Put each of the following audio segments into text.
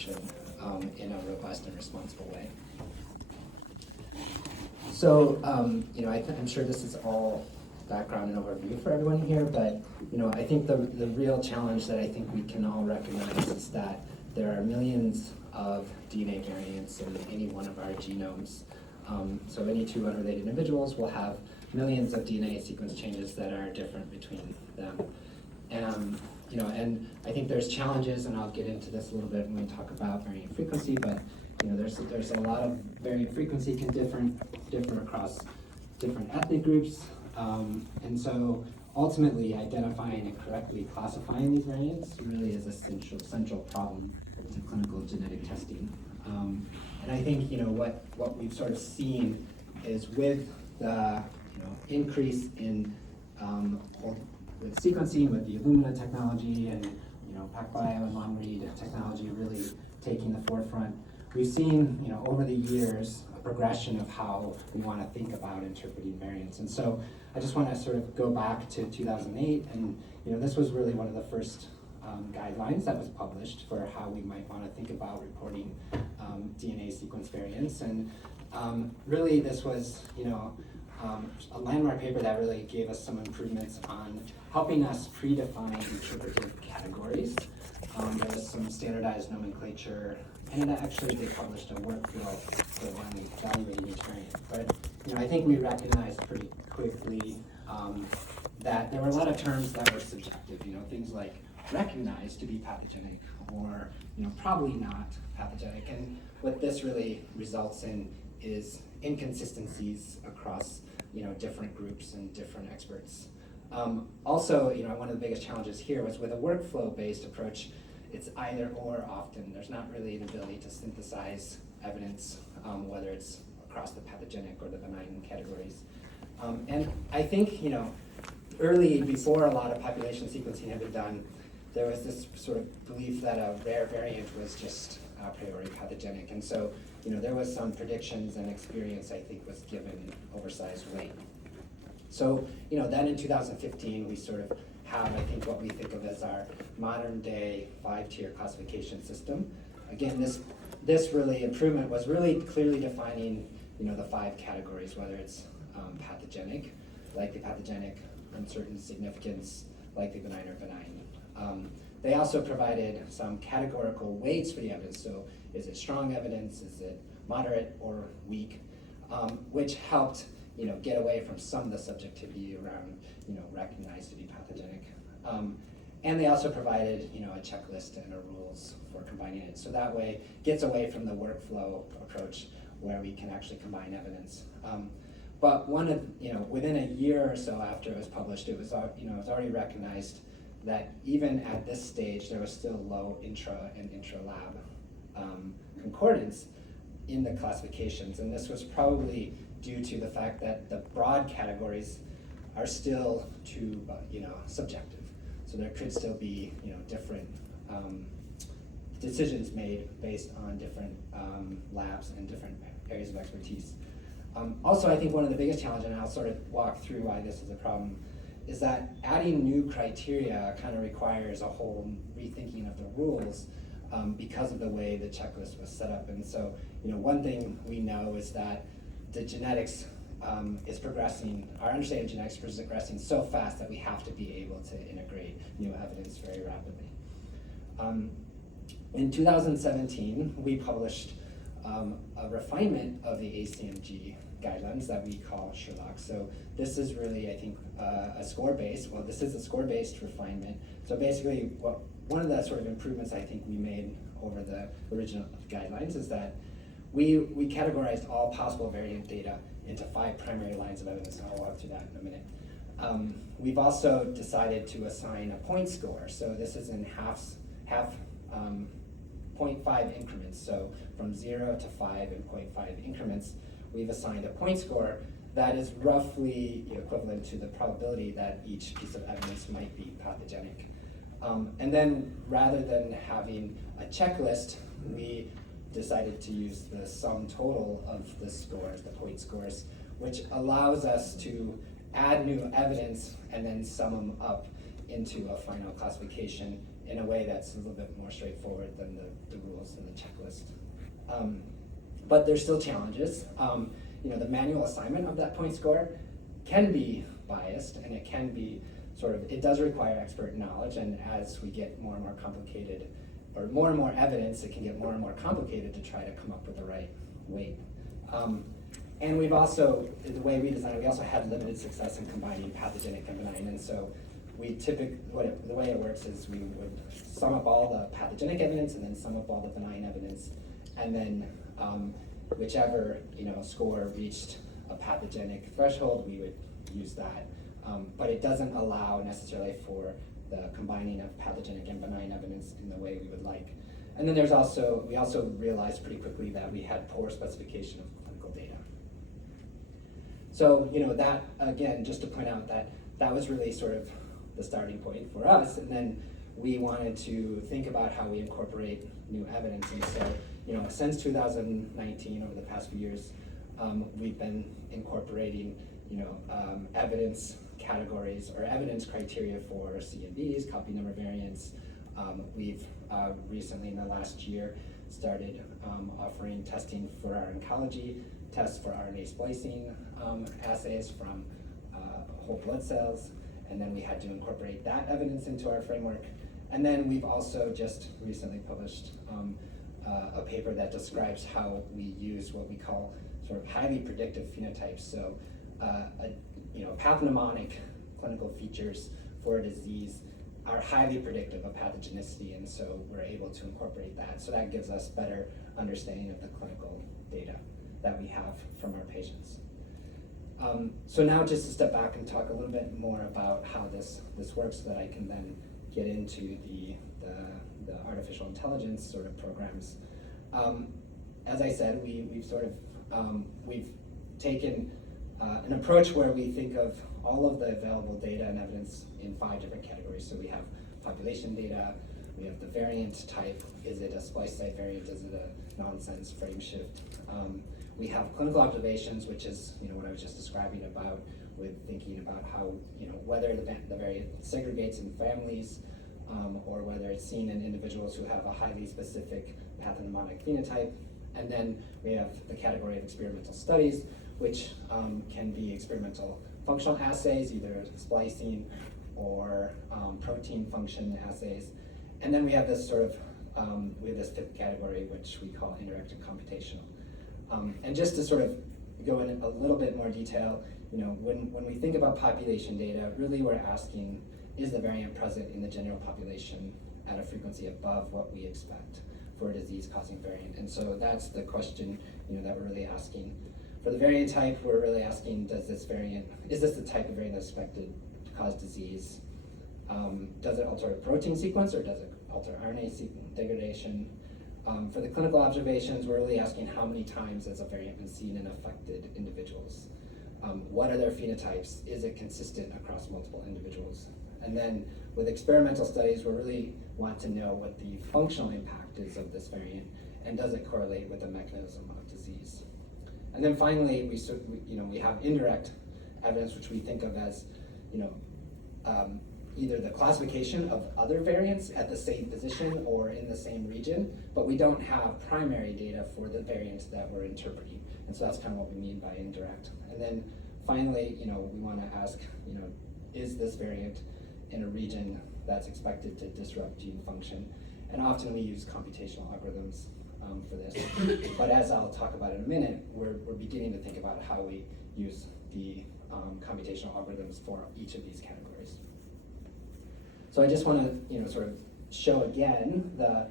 classification in a robust and responsible way. So, I'm sure this is all background and overview for everyone here, but I think the real challenge that I think we can all recognize is that there are millions of DNA variants in any one of our genomes. So any two unrelated individuals will have millions of DNA sequence changes that are different between them. And I think there's challenges, and I'll get into this a little bit when we talk about variant frequency, but there's a lot of variant frequency can differ across different ethnic groups. And so ultimately identifying and correctly classifying these variants really is a central problem to clinical genetic testing. And I think what we've sort of seen is with the increase in with sequencing, with the Illumina technology and PacBio and long-read technology really taking the forefront, we've seen over the years a progression of how we want to think about interpreting variants. And so I just want to sort of go back to 2008, and this was really one of the first guidelines that was published for how we might want to think about reporting DNA sequence variants. And really this was a landmark paper that really gave us some improvements on helping us predefine interpretive categories. There was some standardized nomenclature, and actually they published a workflow for evaluating each variant. But I think we recognized pretty quickly that there were a lot of terms that were subjective. Things like recognized to be pathogenic or probably not pathogenic. And what this really results in is inconsistencies across different groups and different experts. Also, one of the biggest challenges here was with a workflow-based approach, it's either or often. There's not really an ability to synthesize evidence, whether it's across the pathogenic or the benign categories. And I think, early, before a lot of population sequencing had been done, there was this sort of belief that a rare variant was just a priori pathogenic. And so, there was some predictions, and experience, I think, was given oversized weight. So, then in 2015, we sort of have, I think, what we think of as our modern day 5-tier classification system. Again, this really improvement was really clearly defining, the 5 categories, whether it's pathogenic, likely pathogenic, uncertain significance, likely benign or benign. They also provided some categorical weights for the evidence. So is it strong evidence? Is it moderate or weak? Which helped get away from some of the subjectivity around recognized to be pathogenic. And they also provided a checklist and rules for combining it. So that way gets away from the workflow approach where we can actually combine evidence. But within a year or so after it was published, it was already recognized that even at this stage, there was still low intra and intra-lab concordance in the classifications. And this was probably due to the fact that the broad categories are still too subjective. So there could still be different decisions made based on different labs and different areas of expertise. Also, I think one of the biggest challenges, and I'll sort of walk through why this is a problem, is that adding new criteria kind of requires a whole rethinking of the rules because of the way the checklist was set up. And so, one thing we know is that the genetics is progressing, our understanding of genetics is progressing so fast that we have to be able to integrate new evidence very rapidly. In 2017, we published a refinement of the ACMG guidelines that we call SERGG. So this is really, I think, a score-based, well, this is a score-based refinement. So basically, one of the sort of improvements I think we made over the original guidelines is that we categorized all possible variant data into 5 primary lines of evidence, and I'll walk through that in a minute. We've also decided to assign a point score. So this is in half 0.5 increments. So from 0 to 5 in 0.5 increments, we've assigned a point score that is roughly equivalent to the probability that each piece of evidence might be pathogenic. And then rather than having a checklist, we decided to use the sum total of the scores, the point scores, which allows us to add new evidence and then sum them up into a final classification in a way that's a little bit more straightforward than the rules and the checklist. But there's still challenges. The manual assignment of that point score can be biased, and it can be it does require expert knowledge, and as we get more and more complicated, or more and more evidence, it can get more and more complicated to try to come up with the right weight. And we've also, the way we designed it, we also had limited success in combining pathogenic and benign, and so we the way it works is we would sum up all the pathogenic evidence and then sum up all the benign evidence, and then whichever score reached a pathogenic threshold, we would use that. But it doesn't allow necessarily for the combining of pathogenic and benign evidence in the way we would like. And then we also realized pretty quickly that we had poor specification of clinical data. So, that, again, just to point out that was really sort of the starting point for us, and then we wanted to think about how we incorporate new evidence. And so, since 2019, over the past few years, we've been incorporating, evidence categories or evidence criteria for CNVs, copy number variants. We've recently, in the last year, started offering testing for our oncology, tests for RNA splicing assays from whole blood cells, and then we had to incorporate that evidence into our framework. And then we've also just recently published a paper that describes how we use what we call sort of highly predictive phenotypes. So, pathognomonic clinical features for a disease are highly predictive of pathogenicity, and so we're able to incorporate that. So that gives us better understanding of the clinical data that we have from our patients. So now just to step back and talk a little bit more about how this works, so that I can then get into the artificial intelligence sort of programs. As I said, we've taken an approach where we think of all of the available data and evidence in 5 different categories. So we have population data, we have the variant type, is it a splice site variant, is it a nonsense frame shift? We have clinical observations, which is what I was just describing about, with thinking about how, whether the variant segregates in families, or whether it's seen in individuals who have a highly specific pathognomonic phenotype. And then we have the category of experimental studies, which can be experimental functional assays, either splicing or protein function assays. And then we have this this 5th category, which we call indirect and computational. And just to sort of go in a little bit more detail, when we think about population data, really we're asking, is the variant present in the general population at a frequency above what we expect for a disease-causing variant? And so that's the question that we're really asking. For the variant type, we're really asking, is this the type of variant that's expected to cause disease? Does it alter a protein sequence, or does it alter RNA degradation? For the clinical observations, we're really asking how many times has a variant been seen in affected individuals? What are their phenotypes? Is it consistent across multiple individuals? And then with experimental studies, we really want to know what the functional impact is of this variant, and does it correlate with the mechanism of disease? And then finally, we have indirect evidence, which we think of as either the classification of other variants at the same position or in the same region, but we don't have primary data for the variants that we're interpreting. And so that's kind of what we mean by indirect. And then finally, we want to ask, is this variant in a region that's expected to disrupt gene function? And often we use computational algorithms for this. But as I'll talk about in a minute, we're beginning to think about how we use the computational algorithms for each of these categories. So I just want to sort of show again the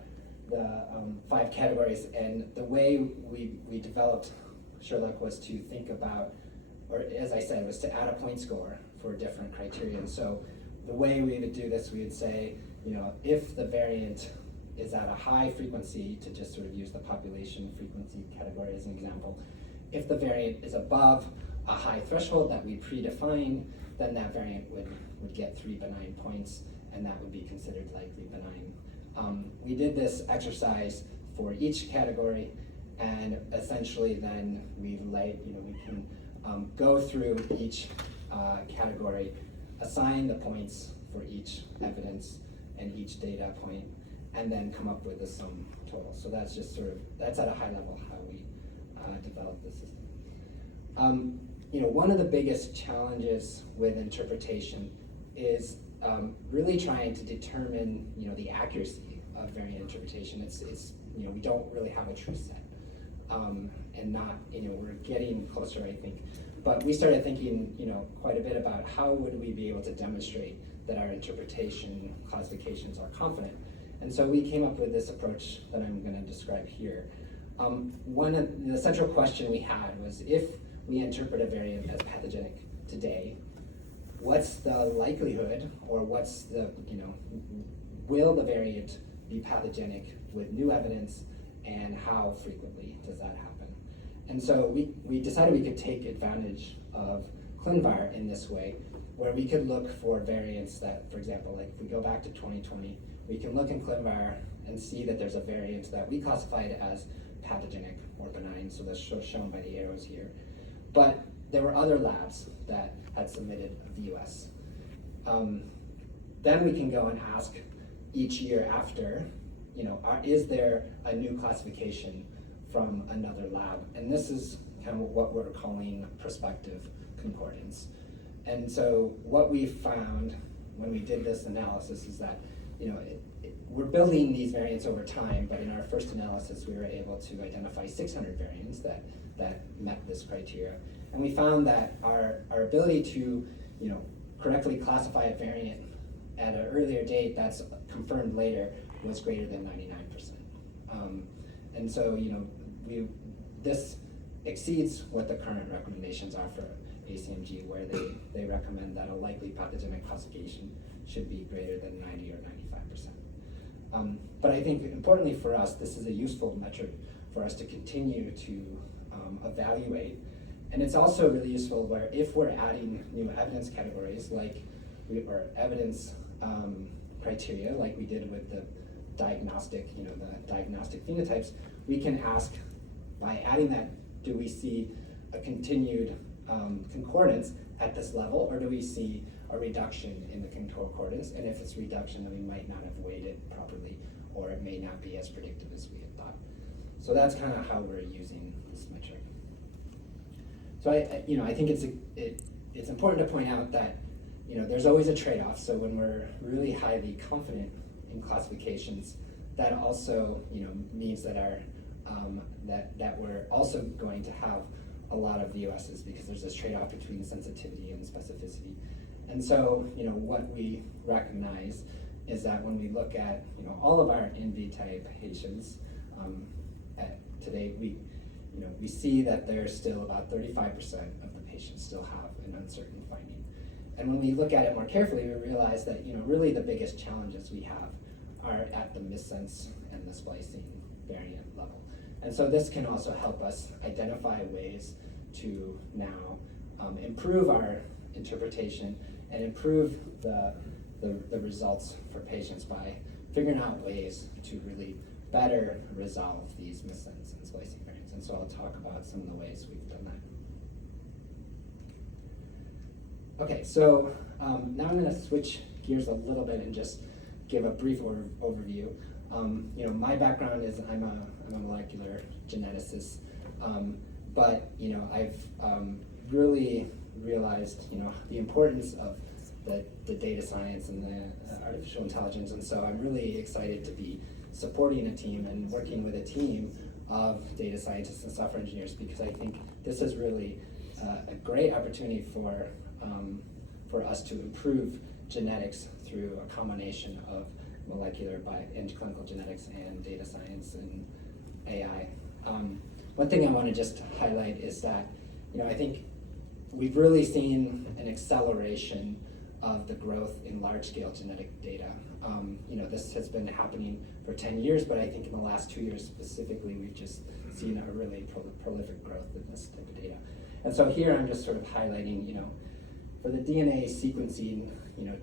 5 categories, and the way we developed SERGG was to think about, or as I said, was to add a point score for different criteria. And so the way we would do this, we would say, if the variant is at a high frequency, to just sort of use the population frequency category as an example, if the variant is above a high threshold that we predefine, then that variant would get 3 benign points, and that would be considered likely benign. We did this exercise for each category, and essentially then we can go through each category, assign the points for each evidence, and each data point, and then come up with the sum total. So that's just that's at a high level how we develop the system. One of the biggest challenges with interpretation is really trying to determine, the accuracy of variant interpretation. It's we don't really have a true set, and not, we're getting closer, I think. But we started thinking, quite a bit about how would we be able to demonstrate that our interpretation classifications are confident. And so we came up with this approach that I'm going to describe here. One of the central question we had was, if we interpret a variant as pathogenic today, what's the likelihood, or what's the, will the variant be pathogenic with new evidence, and how frequently does that happen? And so we decided we could take advantage of ClinVar in this way, where we could look for variants that, for example, like if we go back to 2020, we can look in ClinVar and see that there's a variant that we classified as pathogenic or benign, so that's shown by the arrows here. But there were other labs that had submitted of the US. Then we can go and ask each year after, is there a new classification from another lab? And this is kind of what we're calling prospective concordance. And so what we found when we did this analysis is that, we're building these variants over time, but in our first analysis, we were able to identify 600 variants that met this criteria. And we found that our ability to, correctly classify a variant at an earlier date that's confirmed later was greater than 99%. And so, this exceeds what the current recommendations are for ACMG, where they recommend that a likely pathogenic classification should be greater than 90 or 95%. But I think importantly for us, this is a useful metric for us to continue to evaluate. And it's also really useful where if we're adding new evidence categories, or evidence criteria, like we did with the diagnostic, the diagnostic phenotypes, we can ask, by adding that, do we see a continued concordance at this level, or do we see a reduction in the concordance? And if it's reduction, then we might not have weighted properly, or it may not be as predictive as we had thought. So that's kind of how we're using this metric. So I think it's important to point out that there's always a trade-off. So when we're really highly confident in classifications, that also means that our that we're also going to have a lot of VOSs, because there's this trade-off between sensitivity and specificity. And so, what we recognize is that when we look at, all of our NV type patients, today we see that there's still about 35% of the patients still have an uncertain finding. And when we look at it more carefully, we realize that, really the biggest challenges we have are at the missense and the splicing variant level. And so this can also help us identify ways to now improve our interpretation and improve the results for patients by figuring out ways to really better resolve these missense and splicing variants. And so I'll talk about some of the ways we've done that. Okay, so now I'm going to switch gears a little bit and just give a brief overview. My background is I'm a molecular geneticist, but I've really realized the importance of the data science and the artificial intelligence, and so I'm really excited to be supporting a team and working with a team of data scientists and software engineers, because I think this is really a great opportunity for us to improve genetics through a combination of molecular and clinical genetics and data science and AI. One thing I want to just highlight is that I think we've really seen an acceleration of the growth in large-scale genetic data. This has been happening for 10 years, but I think in the last 2 years specifically, we've just seen a really prolific growth in this type of data. And so here I'm just sort of highlighting, for the DNA sequencing,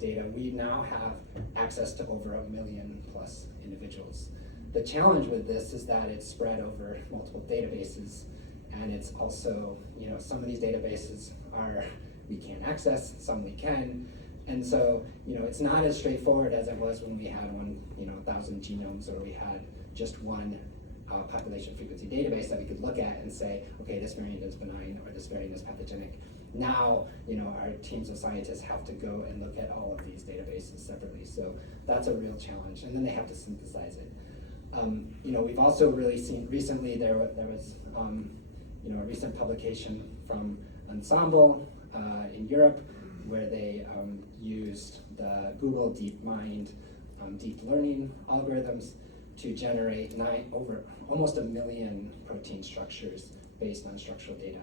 data, we now have access to over 1 million plus individuals. The challenge with this is that it's spread over multiple databases, and it's also, some of these databases we can't access, some we can. And so, it's not as straightforward as it was when we had 1,000 genomes, or we had just one population frequency database that we could look at and say, okay, this variant is benign or this variant is pathogenic. Now, our teams of scientists have to go and look at all of these databases separately. So that's a real challenge, and then they have to synthesize it. We've also really seen recently there was a recent publication from Ensemble in Europe, where they used the Google DeepMind deep learning algorithms to generate almost 1 million protein structures based on structural data.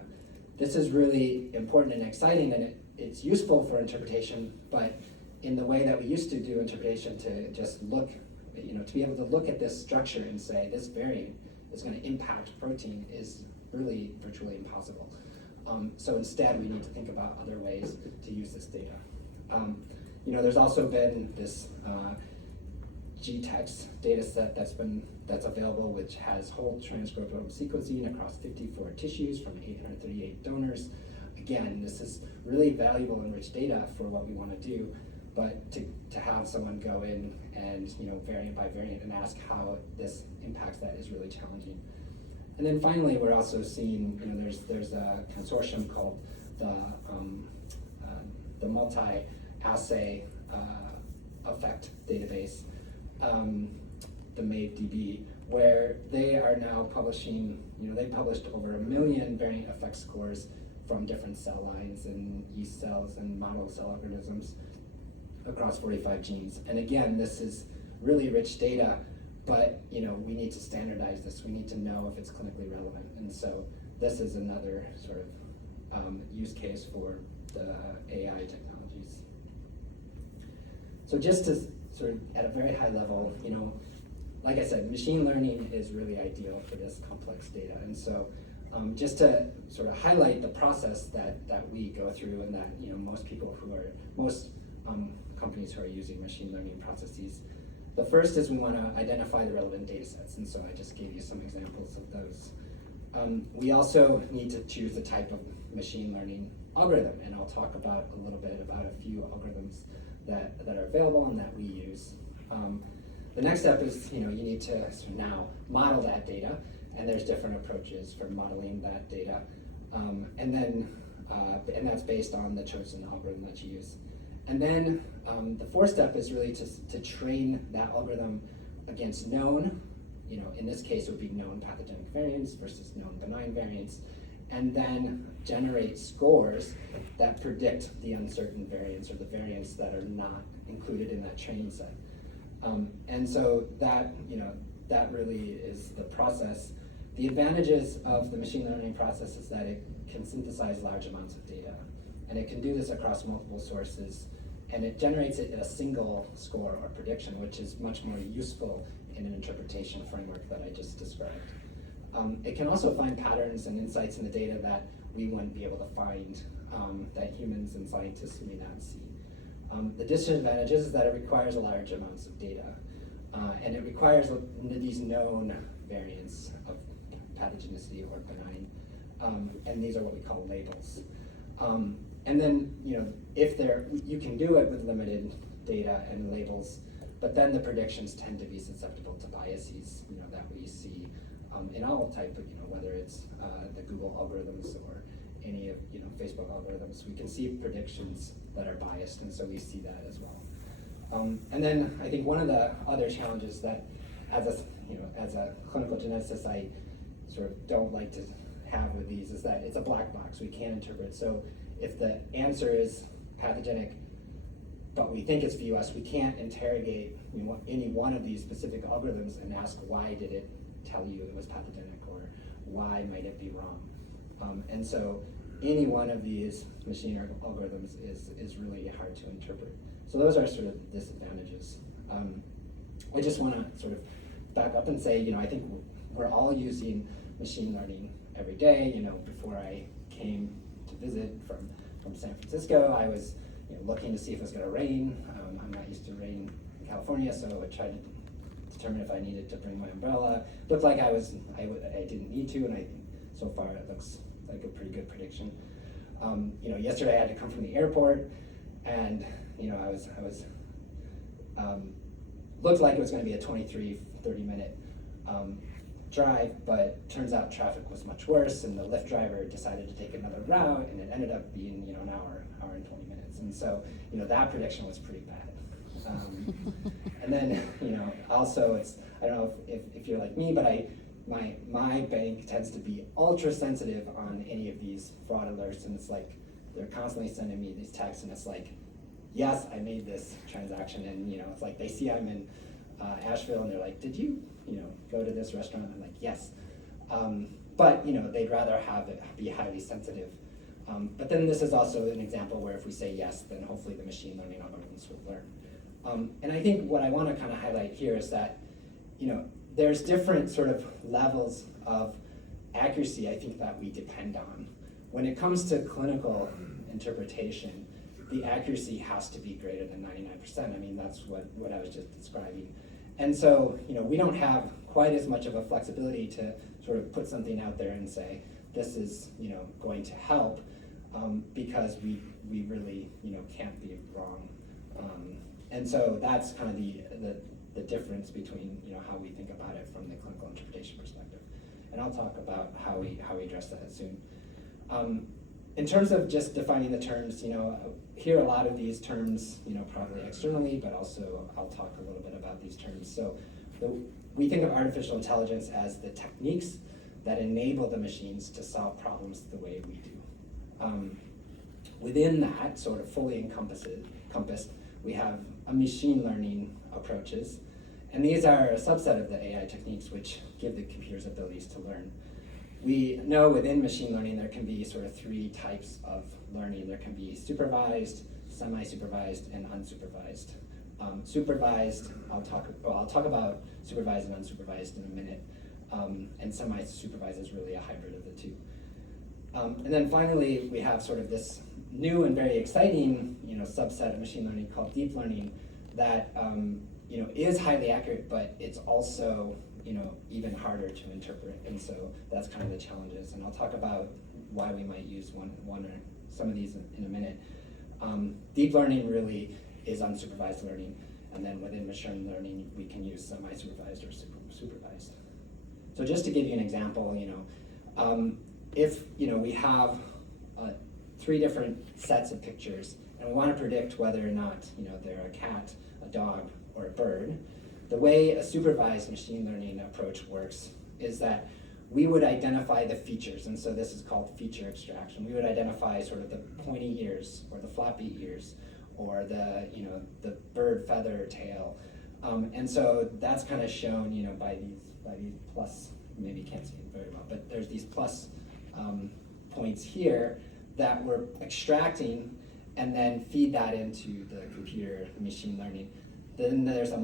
This is really important and exciting, and it's useful for interpretation, but in the way that we used to do interpretation, to just look, to be able to look at this structure and say this variant is going to impact protein is really virtually impossible. So instead, we need to think about other ways to use this data. There's also been this GTEx data set that's available, which has whole transcriptome sequencing across 54 tissues from 838 donors. Again, this is really valuable and rich data for what we want to do, but to have someone go in and variant by variant and ask how this impacts that is really challenging. And then finally, we're also seeing, there's a consortium called the multi-assay effect database, the MAVEDB, where they are now publishing, they published over 1 million variant effect scores from different cell lines and yeast cells and model cell organisms across 45 genes. And again, this is really rich data, but we need to standardize this. We need to know if it's clinically relevant. And so this is another sort of use case for the AI technologies. So just to sort of at a very high level, like I said, machine learning is really ideal for this complex data. And so just to sort of highlight the process that we go through, and that most companies who are using machine learning processes, the first is we want to identify the relevant data sets, and so I just gave you some examples of those. We also need to choose the type of machine learning algorithm, and I'll talk about a little bit about a few algorithms that are available and that we use. The next step is you need to now model that data, and there's different approaches for modeling that data, and that's based on the chosen algorithm that you use. And then the fourth step is really to train that algorithm against known, in this case it would be known pathogenic variants versus known benign variants, and then generate scores that predict the uncertain variants, or the variants that are not included in that training set. And so that really is the process. The advantages of the machine learning process is that it can synthesize large amounts of data, and it can do this across multiple sources, and it generates it in a single score or prediction, which is much more useful in an interpretation framework that I just described. It can also find patterns and insights in the data that we wouldn't be able to find, that humans and scientists may not see. The disadvantages is that it requires large amounts of data, and it requires these known variants of pathogenicity or benign, and these are what we call labels. And then, you can do it with limited data and labels, but then the predictions tend to be susceptible to biases, that we see in all type of, whether it's the Google algorithms or any of, Facebook algorithms. We can see predictions that are biased, and so we see that as well. And then I think one of the other challenges that, as a clinical geneticist, I sort of don't like to have with these is that it's a black box. We can't interpret. So if the answer is pathogenic, but we think it's VUS, we can't interrogate any one of these specific algorithms and ask why did it tell you it was pathogenic, or why might it be wrong. And so any one of these machine algorithms is really hard to interpret. So those are sort of disadvantages. I just want to sort of back up and say, I think we're all using machine learning every day. Before I came to visit from San Francisco, I was looking to see if it was going to rain. I'm not used to rain in California, so I tried to determine if I needed to bring my umbrella. Looked like I didn't need to, and I think so far it looks like a pretty good prediction. Yesterday I had to come from the airport, and I was looked like it was going to be a 30-minute drive, but turns out traffic was much worse, and the Lyft driver decided to take another route, and it ended up being an hour and 20 minutes. And so that prediction was pretty bad. And then also I don't know if you're like me, but my bank tends to be ultra sensitive on any of these fraud alerts, and it's like they're constantly sending me these texts, and it's like, yes, I made this transaction, and it's like they see I'm in Asheville, and they're like, did you go to this restaurant? I'm like, yes. But they'd rather have it be highly sensitive. But then this is also an example where if we say yes, then hopefully the machine learning algorithms will learn. And I think what I want to kind of highlight here is that there's different sort of levels of accuracy I think that we depend on. When it comes to clinical interpretation, the accuracy has to be greater than 99%. I mean, that's what I was just describing. And so, we don't have quite as much of a flexibility to sort of put something out there and say, this is, going to help, because we really, can't be wrong. And so that's kind of the difference between, how we think about it from the clinical interpretation perspective. And I'll talk about how we address that soon. In terms of just defining the terms, hear a lot of these terms, probably externally, but also I'll talk a little bit about these terms. So we think of artificial intelligence as the techniques that enable the machines to solve problems the way we do. Within that, sort of fully encompassed, we have a machine learning approaches, and these are a subset of the AI techniques which give the computers abilities to learn. We know within machine learning there can be sort of three types of learning. There can be supervised, semi-supervised, and unsupervised. Supervised, I'll talk about supervised and unsupervised in a minute, and semi-supervised is really a hybrid of the two. And then finally, we have sort of this new and very exciting subset of machine learning called deep learning that is highly accurate, but it's also even harder to interpret, and so that's kind of the challenges. And I'll talk about why we might use one or some of these in a minute. Deep learning really is unsupervised learning, and then within machine learning we can use semi-supervised or supervised. So just to give you an example, if we have 3 different sets of pictures, and we want to predict whether or not they're a cat, a dog, or a bird, the way a supervised machine learning approach works is that we would identify the features, and so this is called feature extraction. We would identify sort of the pointy ears, or the floppy ears, or the bird feather tail, and so that's kind of shown by these plus. Maybe you can't see it very well, but there's these plus points here that we're extracting, and then feed that into the computer machine learning. Then there's a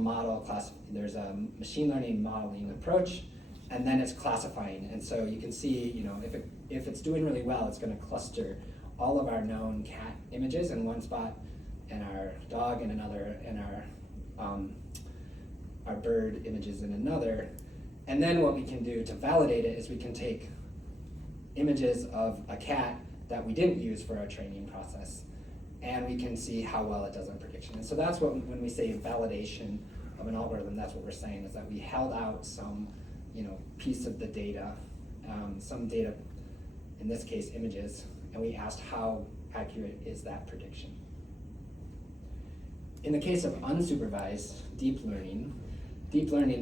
there's a machine learning modeling approach, and then it's classifying. And so you can see, if it's doing really well, it's going to cluster all of our known cat images in one spot, and our dog in another, and our bird images in another. And then what we can do to validate it is we can take images of a cat that we didn't use for our training process, and we can see how well it does on prediction. And so that's what, when we say validation of an algorithm, that's what we're saying, is that we held out some piece of the data, some data, in this case images, and we asked how accurate is that prediction. In the case of unsupervised deep learning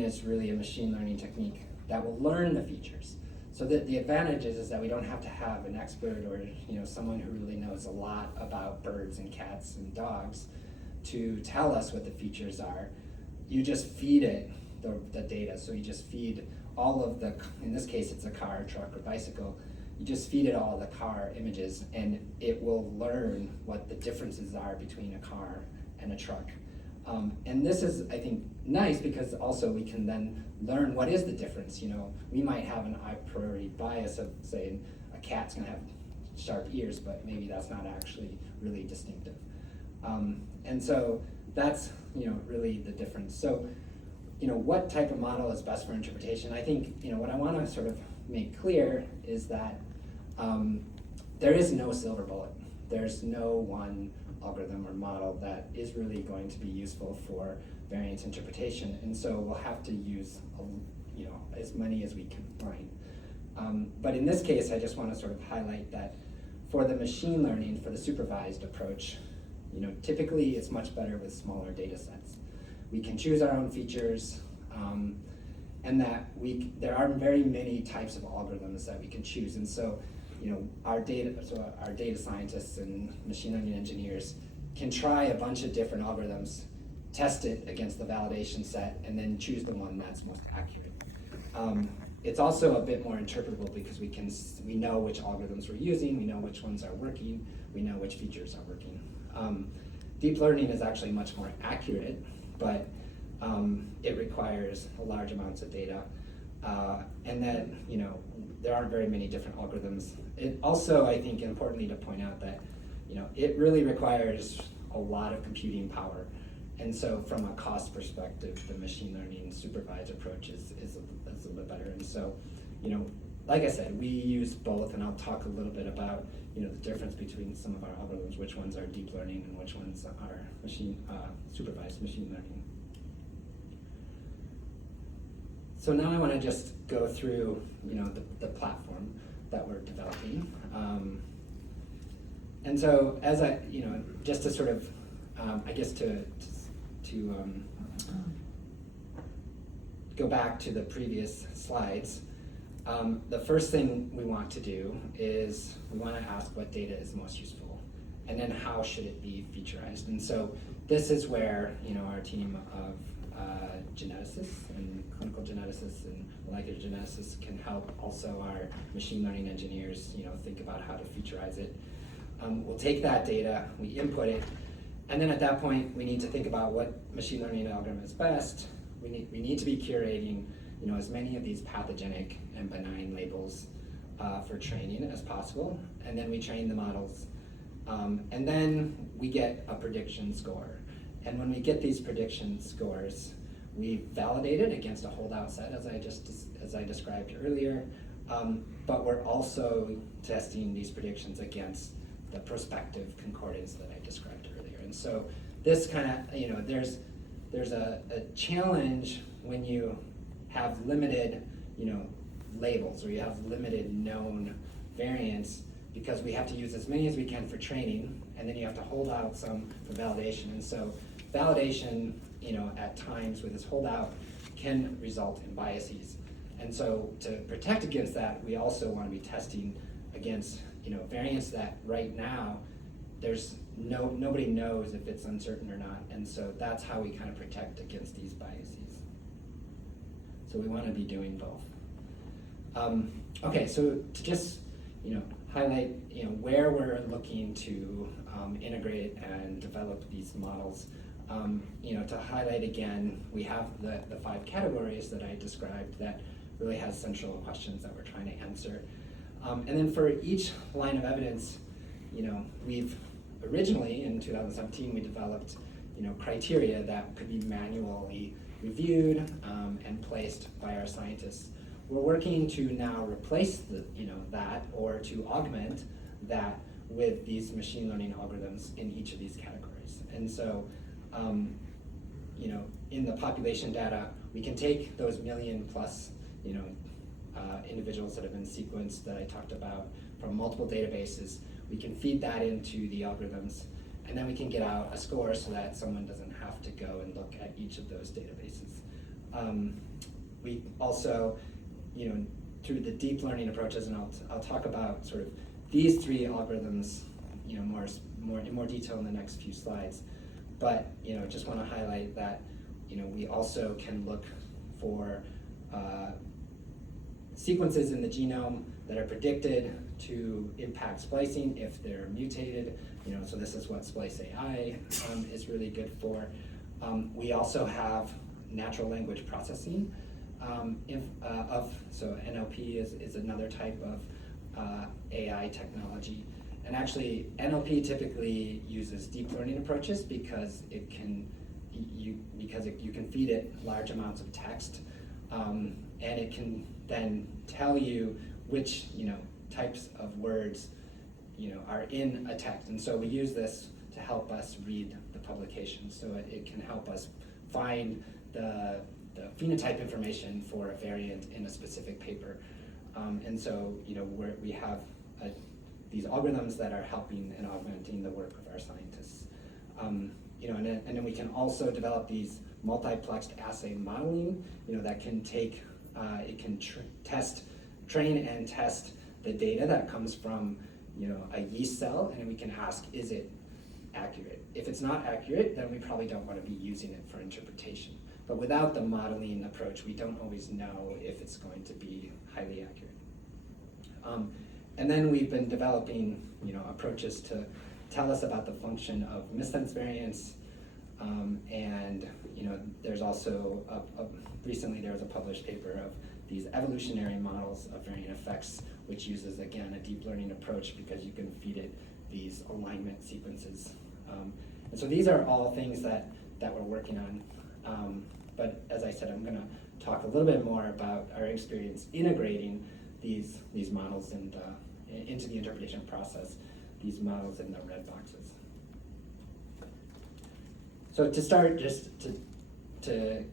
is really a machine learning technique that will learn the features. So the advantage is that we don't have to have an expert or someone who really knows a lot about birds and cats and dogs to tell us what the features are. You just feed it the data. So you just feed all of the, in this case it's a car, truck, or bicycle, you just feed it all the car images, and it will learn what the differences are between a car and a truck. And this is, I think, nice because also we can then learn what is the difference. We might have an a priori bias of saying a cat's gonna have sharp ears, but maybe that's not actually really distinctive. And so that's really the difference. So what type of model is best for interpretation? I think what I want to sort of make clear is that there is no silver bullet. There's no one algorithm or model that is really going to be useful for variance interpretation. And so we'll have to use as many as we can find. But in this case, I just want to sort of highlight that for the machine learning, for the supervised approach, typically it's much better with smaller data sets. We can choose our own features, and that there are very many types of algorithms that we can choose. And so, our data scientists and machine learning engineers can try a bunch of different algorithms, test it against the validation set, and then choose the one that's most accurate. It's also a bit more interpretable because we know which algorithms we're using, we know which ones are working, we know which features are working. Deep learning is actually much more accurate, but it requires large amounts of data. And then, there aren't very many different algorithms. It also, I think, importantly to point out that, it really requires a lot of computing power. And so from a cost perspective, the machine learning supervised approach is a little bit better. And so, like I said, we use both, and I'll talk a little bit about, the difference between some of our algorithms, which ones are deep learning and which ones are supervised machine learning. So now I want to just go through, the platform that we're developing. And so as just to sort of, I guess to go back to the previous slides, the first thing we want to do is we want to ask what data is most useful, and then how should it be featureized. And so this is where our team of geneticists and clinical geneticists and molecular geneticists can help also our machine learning engineers think about how to featureize it. We'll take that data, we input it, and then at that point we need to think about what machine learning algorithm is best. We need to be curating as many of these pathogenic and benign labels for training as possible, and then we train the models, and then we get a prediction score. And when we get these prediction scores, we validate it against a holdout set, as I described earlier, but we're also testing these predictions against the prospective concordance that I described earlier. And so this kind of, there's a challenge when you have limited, labels, or you have limited known variants, because we have to use as many as we can for training, and then you have to hold out some for validation. And so validation, at times with this holdout can result in biases. And so to protect against that, we also want to be testing against, variants that right now nobody knows if it's uncertain or not. And so that's how we kind of protect against these biases. So we want to be doing both. Okay, so to just, highlight, where we're looking to integrate and develop these models. To highlight again, we have the 5 categories that I described that really has central questions that we're trying to answer. And then for each line of evidence, we've originally in 2017 we developed, criteria that could be manually reviewed and placed by our scientists. We're working to now replace that, or to augment that with these machine learning algorithms in each of these categories. And so, in the population data, we can take those million plus, individuals that have been sequenced that I talked about from multiple databases. We can feed that into the algorithms, and then we can get out a score so that someone doesn't have to go and look at each of those databases. We also, through the deep learning approaches, and I'll talk about sort of these 3 algorithms, in more detail in the next few slides. But just want to highlight that we also can look for sequences in the genome that are predicted to impact splicing if they're mutated. So this is what Splice AI is really good for. We also have natural language processing. So NLP is another type of AI technology. And actually, NLP typically uses deep learning approaches because you can feed it large amounts of text, and it can then tell you which types of words are in a text. And so we use this to help us read the publication. So it can help us find the phenotype information for a variant in a specific paper. And so, we have these algorithms that are helping and augmenting the work of our scientists. And then we can also develop these multiplexed assay modeling, that can take, it can train and test the data that comes from, a yeast cell, and we can ask, is it accurate? If it's not accurate, then we probably don't want to be using it for interpretation. But without the modeling approach, we don't always know if it's going to be highly accurate. And then we've been developing, approaches to tell us about the function of missense variants. And there's also recently there was a published paper of these evolutionary models of variant effects, which uses, again, a deep learning approach because you can feed it these alignment sequences. And so these are all things that we're working on. But as I said, I'm going to talk a little bit more about our experience integrating these models into the interpretation process, these models in the red boxes. So to start, just to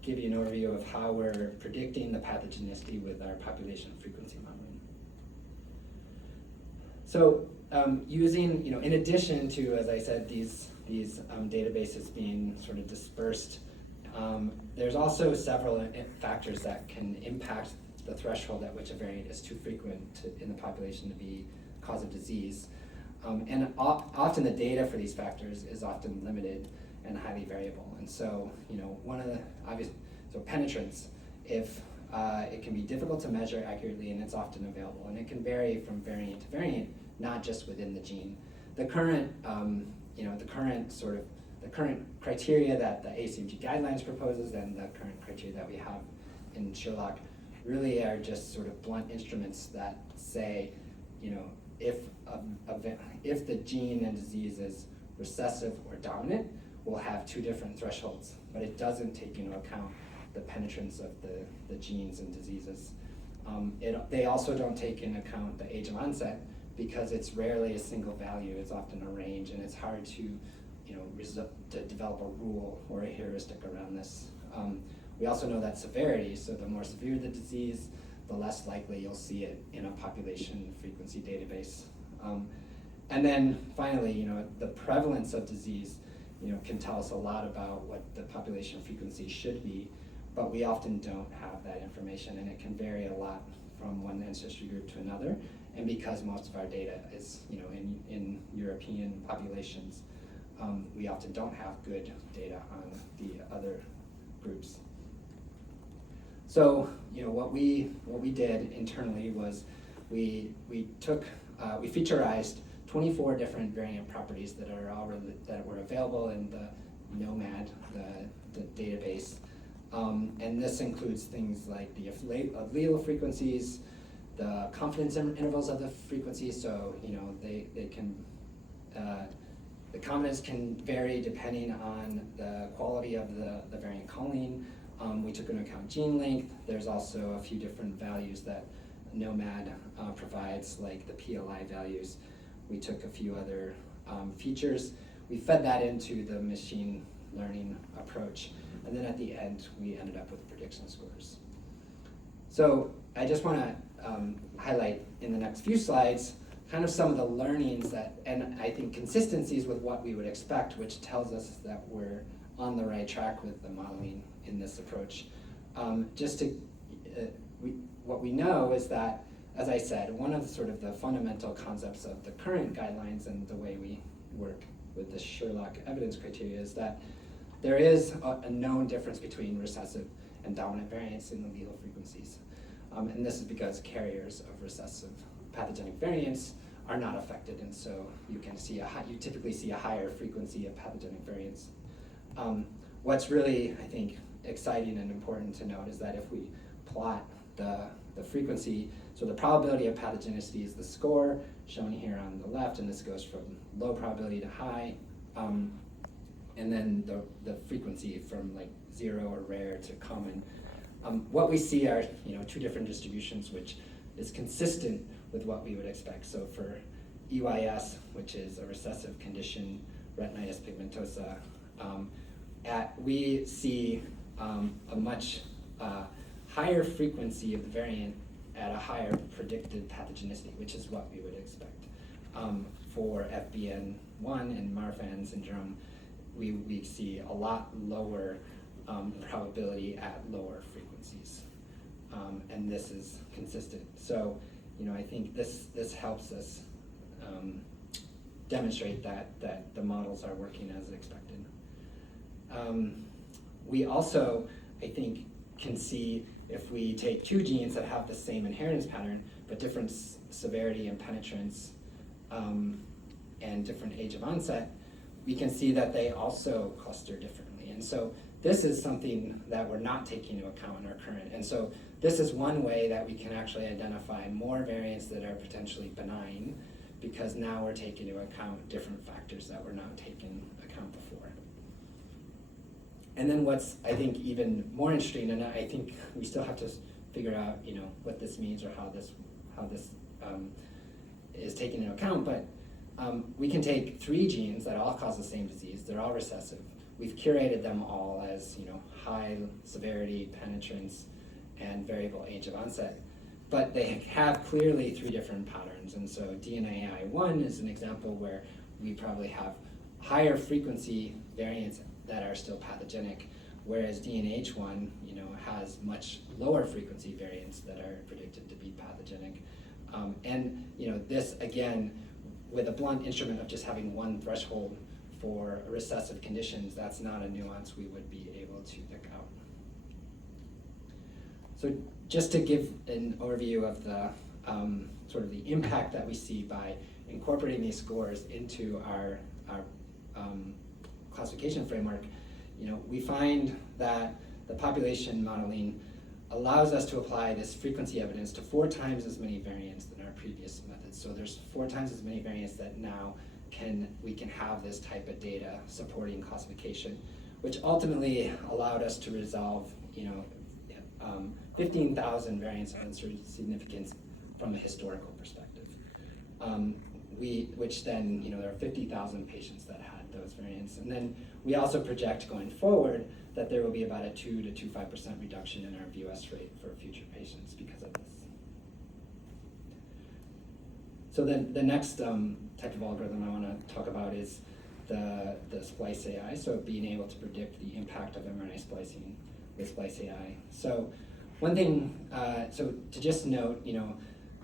give you an overview of how we're predicting the pathogenicity with our population frequency modeling. So using, in addition to, as I said, these databases being sort of dispersed, there's also several factors that can impact the threshold at which a variant is too frequent in the population to be cause of disease. And often the data for these factors is often limited and highly variable. And so, one of the obvious, so penetrance, if it can be difficult to measure accurately, and it's often available, and it can vary from variant to variant, not just within the gene. The current, the current criteria that the ACMG guidelines proposes and the current criteria that we have in Sherlock really are just sort of blunt instruments that say, if the gene and disease is recessive or dominant, we'll have two different thresholds, but it doesn't take into account the penetrance of the genes and diseases. They also don't take into account the age of onset because it's rarely a single value, it's often a range, and it's hard to develop a rule or a heuristic around this. We also know that severity, so the more severe the disease, the less likely you'll see it in a population frequency database. And then finally, the prevalence of disease, can tell us a lot about what the population frequency should be, but we often don't have that information, and it can vary a lot from one ancestry group to another. And because most of our data is, in European populations, we often don't have good data on the other groups. So, what we did internally was we featurized 24 different variant properties that were available in the NOMAD, the database, and this includes things like the allele frequencies, the confidence intervals of the frequencies. So they can the confidence can vary depending on the quality of the variant calling. We took into account gene length. There's also a few different values that NOMAD provides, like the PLI values. We took a few other features. We fed that into the machine learning approach. And then at the end, we ended up with prediction scores. So I just want to highlight in the next few slides kind of some of the learnings and I think consistencies with what we would expect, which tells us that we're on the right track with the modeling in this approach. What we know is that, as I said, one of the fundamental concepts of the current guidelines and the way we work with the Sherlock evidence criteria is that there is a known difference between recessive and dominant variants in the allele frequencies. And this is because carriers of recessive pathogenic variants are not affected, and so you typically see a higher frequency of pathogenic variants. What's really, I think, exciting and important to note is that if we plot the frequency, so the probability of pathogenicity is the score shown here on the left, and this goes from low probability to high, and then the frequency from like 0 or rare to common. What we see are two different distributions, which is consistent with what we would expect. So for EYS, which is a recessive condition, retinitis pigmentosa, we see a much higher frequency of the variant at a higher predicted pathogenicity, which is what we would expect. For FBN1 and Marfan syndrome, we see a lot lower probability at lower frequencies. And this is consistent. So, I think this helps us demonstrate that the models are working as expected. We also, I think, can see if we take two genes that have the same inheritance pattern, but different severity and penetrance and different age of onset, we can see that they also cluster differently. And so this is something that we're not taking into account in our current. And so this is one way that we can actually identify more variants that are potentially benign, because now we're taking into account different factors that were not taken account before. And then what's, I think, even more interesting, and I think we still have to figure out, what this means or how this is taken into account, but we can take three genes that all cause the same disease. They're all recessive. We've curated them all as, high severity, penetrance, and variable age of onset. But they have clearly three different patterns. And so DNAI1 is an example where we probably have higher frequency variants that are still pathogenic, whereas DNH1, has much lower frequency variants that are predicted to be pathogenic. And this, again, with a blunt instrument of just having one threshold for recessive conditions, that's not a nuance we would be able to pick out. So just to give an overview of the sort of the impact that we see by incorporating these scores into our classification framework, we find that the population modeling allows us to apply this frequency evidence to 4 times as many variants than our previous methods. So there's 4 times as many variants that now we can have this type of data supporting classification, which ultimately allowed us to resolve 15,000 variants of uncertain significance from a historical perspective. Which then, there are 50,000 patients that had those variants. And then we also project going forward that there will be about a 2 to 5% reduction in our VUS rate for future patients because of this. So then the next type of algorithm I want to talk about is the splice AI, so being able to predict the impact of mRNA splicing with splice AI. So one thing, so to just note,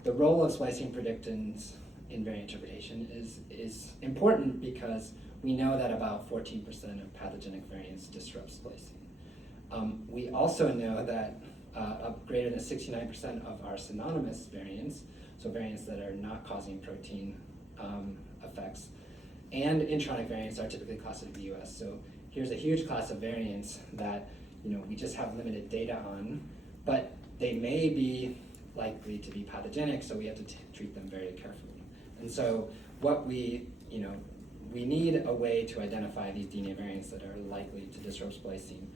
the role of splicing predictors in variant interpretation is important because we know that about 14% of pathogenic variants disrupt splicing. We also know that greater than 69% of our synonymous variants, so variants that are not causing protein effects, and intronic variants are typically classified VUS. So here's a huge class of variants that we just have limited data on, but they may be likely to be pathogenic, so we have to treat them very carefully. And so what we need a way to identify these DNA variants that are likely to disrupt splicing.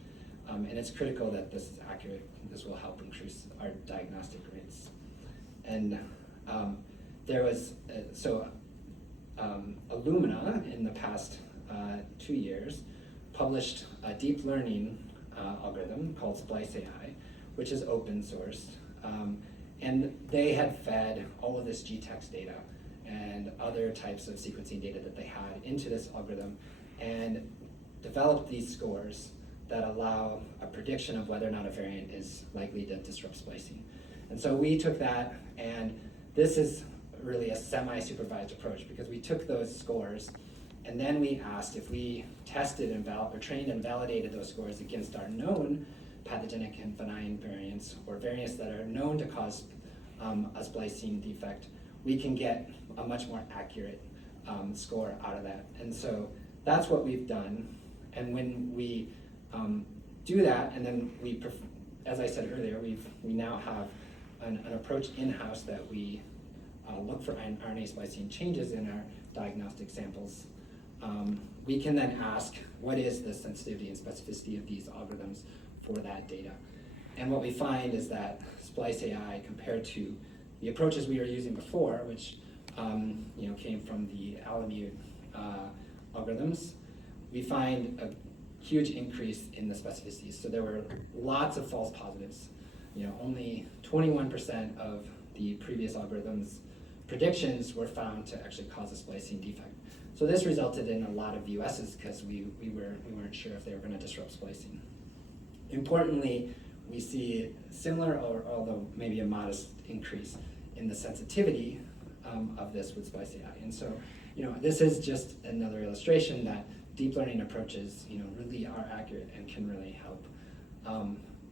And it's critical that this is accurate. This will help increase our diagnostic rates. And there was, Illumina in the past 2 years published a deep learning algorithm called Splice AI, which is open sourced. And they had fed all of this GTEx data and other types of sequencing data that they had into this algorithm and developed these scores that allow a prediction of whether or not a variant is likely to disrupt splicing. And so we took that, and this is really a semi-supervised approach because we took those scores and then we asked if we tested and trained and validated those scores against our known pathogenic and benign variants or variants that are known to cause a splicing defect, we can get a much more accurate score out of that. And so that's what we've done. And when we do that, and then as I said earlier, we now have an approach in-house that we look for RNA splicing changes in our diagnostic samples. We can then ask, what is the sensitivity and specificity of these algorithms for that data? And what we find is that Splice AI, compared to the approaches we were using before, which came from the Alamute algorithms, we find a huge increase in the specificity. So there were lots of false positives. Only 21% of the previous algorithms' predictions were found to actually cause a splicing defect. So this resulted in a lot of VUSs because we weren't sure if they were going to disrupt splicing. Importantly, we see similar, or although maybe a modest increase in the sensitivity of this with splice AI. And so, this is just another illustration that deep learning approaches, really are accurate and can really help.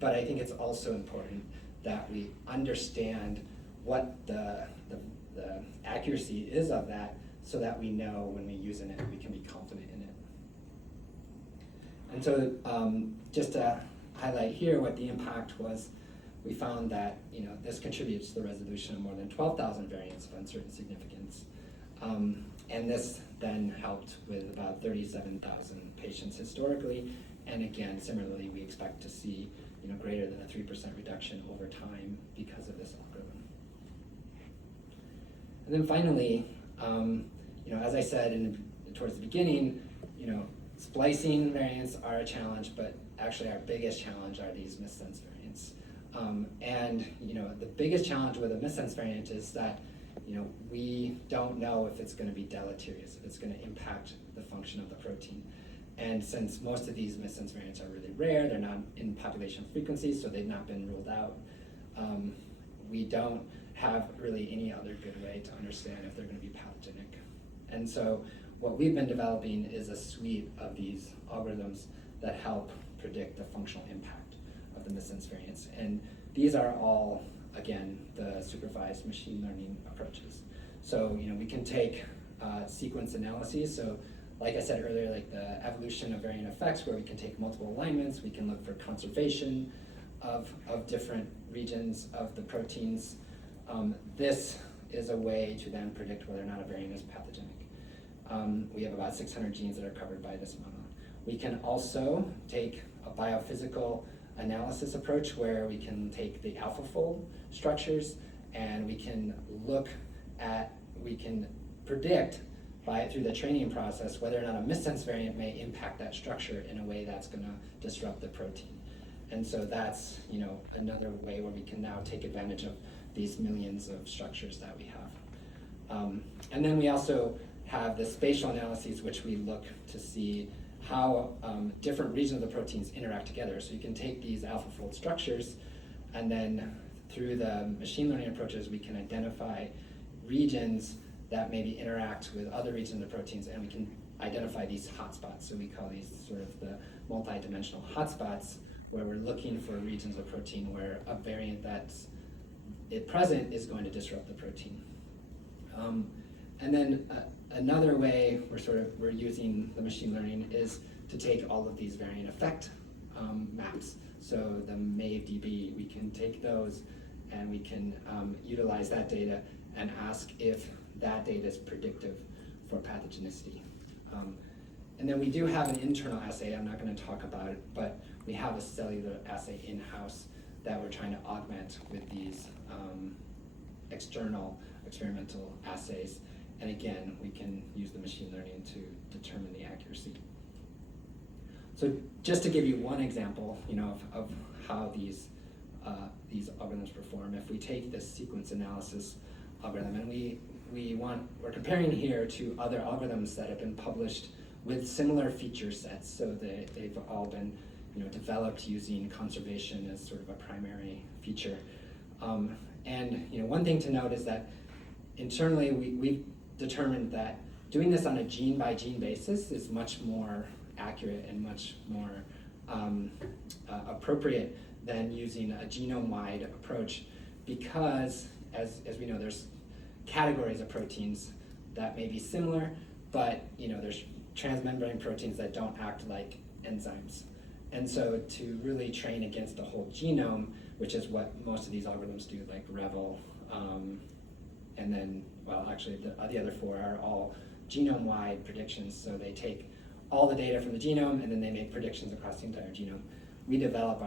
But I think it's also important that we understand what the accuracy is of that, so that we know when we use it, we can be confident in it. And so just to highlight here what the impact was, we found that this contributes to the resolution of more than 12,000 variants of uncertain significance. And this then helped with about 37,000 patients historically. And again, similarly, we expect to see greater than a 3% reduction over time because of this algorithm. And then finally, as I said towards the beginning, splicing variants are a challenge, but actually our biggest challenge are these missense variants. And the biggest challenge with a missense variant is that we don't know if it's going to be deleterious, if it's going to impact the function of the protein. And since most of these missense variants are really rare, they're not in population frequencies, so they've not been ruled out. We don't have really any other good way to understand if they're going to be pathogenic. And so what we've been developing is a suite of these algorithms that help predict the functional impact of the missense variants. And these are all, again, the supervised machine learning approaches. So we can take sequence analyses. So like I said earlier, like the evolution of variant effects, where we can take multiple alignments, we can look for conservation of different regions of the proteins. This is a way to then predict whether or not a variant is pathogenic. We have about 600 genes that are covered by this model. We can also take a biophysical analysis approach where we can take the AlphaFold structures and we can predict through the training process whether or not a missense variant may impact that structure in a way that's going to disrupt the protein. And so that's another way where we can now take advantage of these millions of structures that we have. And then we also have the spatial analyses, which we look to see how different regions of the proteins interact together. So you can take these AlphaFold structures, and then through the machine learning approaches, we can identify regions that maybe interact with other regions of the proteins, and we can identify these hotspots. So we call these sort of the multi-dimensional hotspots, where we're looking for regions of protein where a variant that's present is going to disrupt the protein. And then another way we're using the machine learning is to take all of these variant effect maps. So the MAVE-DB, we can take those and we can utilize that data and ask if that data is predictive for pathogenicity. And then we do have an internal assay. I'm not going to talk about it, but we have a cellular assay in-house that we're trying to augment with these external experimental assays. And again, we can use the machine learning to determine the accuracy. So just to give you one example, of how these algorithms perform, if we take this sequence analysis algorithm, and we're comparing here to other algorithms that have been published with similar feature sets. So they've all been, developed using conservation as sort of a primary feature. And one thing to note is that internally we've determined that doing this on a gene by gene basis is much more accurate and much more appropriate than using a genome-wide approach, because as we know, there's categories of proteins that may be similar, but there's transmembrane proteins that don't act like enzymes. And so to really train against the whole genome, which is what most of these algorithms do, like Revel, and then, well, actually the other four are all genome-wide predictions. So they take all the data from the genome and then they make predictions across the entire genome. We develop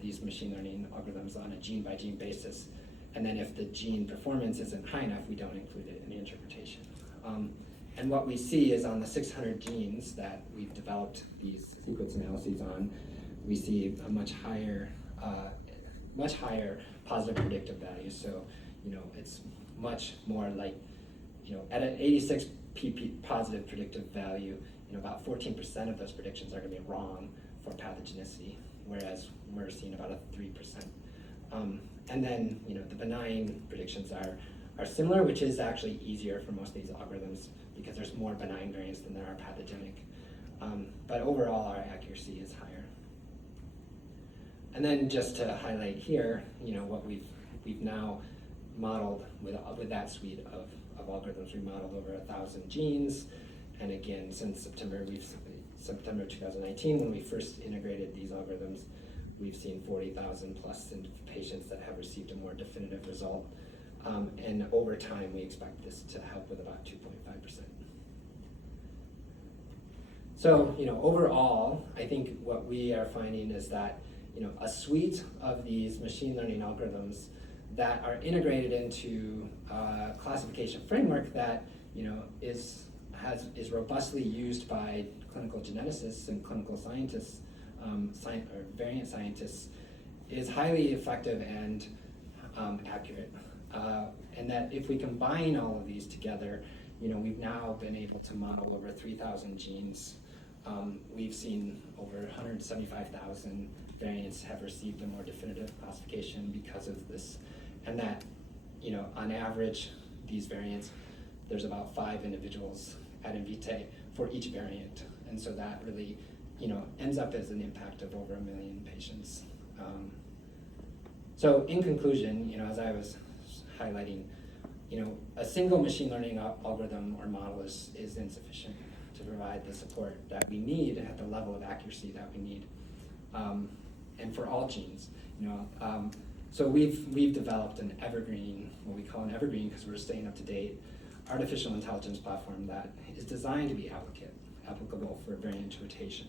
these machine learning algorithms on a gene by gene basis. And then if the gene performance isn't high enough, we don't include it in the interpretation. And what we see is on the 600 genes that we've developed these sequence analyses on, we see a much higher positive predictive value. So, it's much more like, at an 86 pp positive predictive value, about 14% of those predictions are going to be wrong for pathogenicity, whereas we're seeing about a 3%. And then, the benign predictions are similar, which is actually easier for most of these algorithms because there's more benign variants than there are pathogenic. But overall, our accuracy is higher. And then just to highlight here, what we've now modeled with that suite of algorithms. We modeled over 1,000 genes, and again, since September 2019, when we first integrated these algorithms, we've seen 40,000 plus in patients that have received a more definitive result. And over time, we expect this to help with about 2.5%. So, overall, I think what we are finding is that, a suite of these machine learning algorithms that are integrated into a classification framework that, is robustly used by clinical geneticists and clinical scientists, or variant scientists, is highly effective and accurate. And that if we combine all of these together, we've now been able to model over 3,000 genes. We've seen over 175,000 variants have received a more definitive classification because of this. And that, on average, these variants, there's about 5 individuals at Invitae for each variant. And so that really, ends up as an impact of over 1 million patients. So in conclusion, as I was highlighting, a single machine learning algorithm or model is insufficient to provide the support that we need at the level of accuracy that we need, and for all genes. So we've developed an evergreen, what we call an evergreen because we're staying up to date, artificial intelligence platform that is designed to be applicable for variant rotation.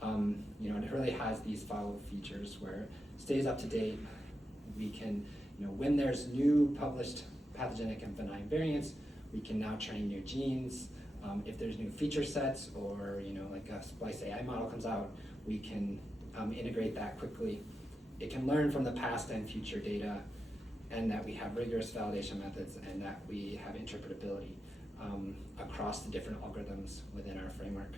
And it really has these follow features where it stays up to date. We can, when there's new published pathogenic and benign variants, we can now train new genes. If there's new feature sets or, like a splice AI model comes out, we can integrate that quickly. It can learn from the past and future data, and that we have rigorous validation methods and that we have interpretability across the different algorithms within our framework.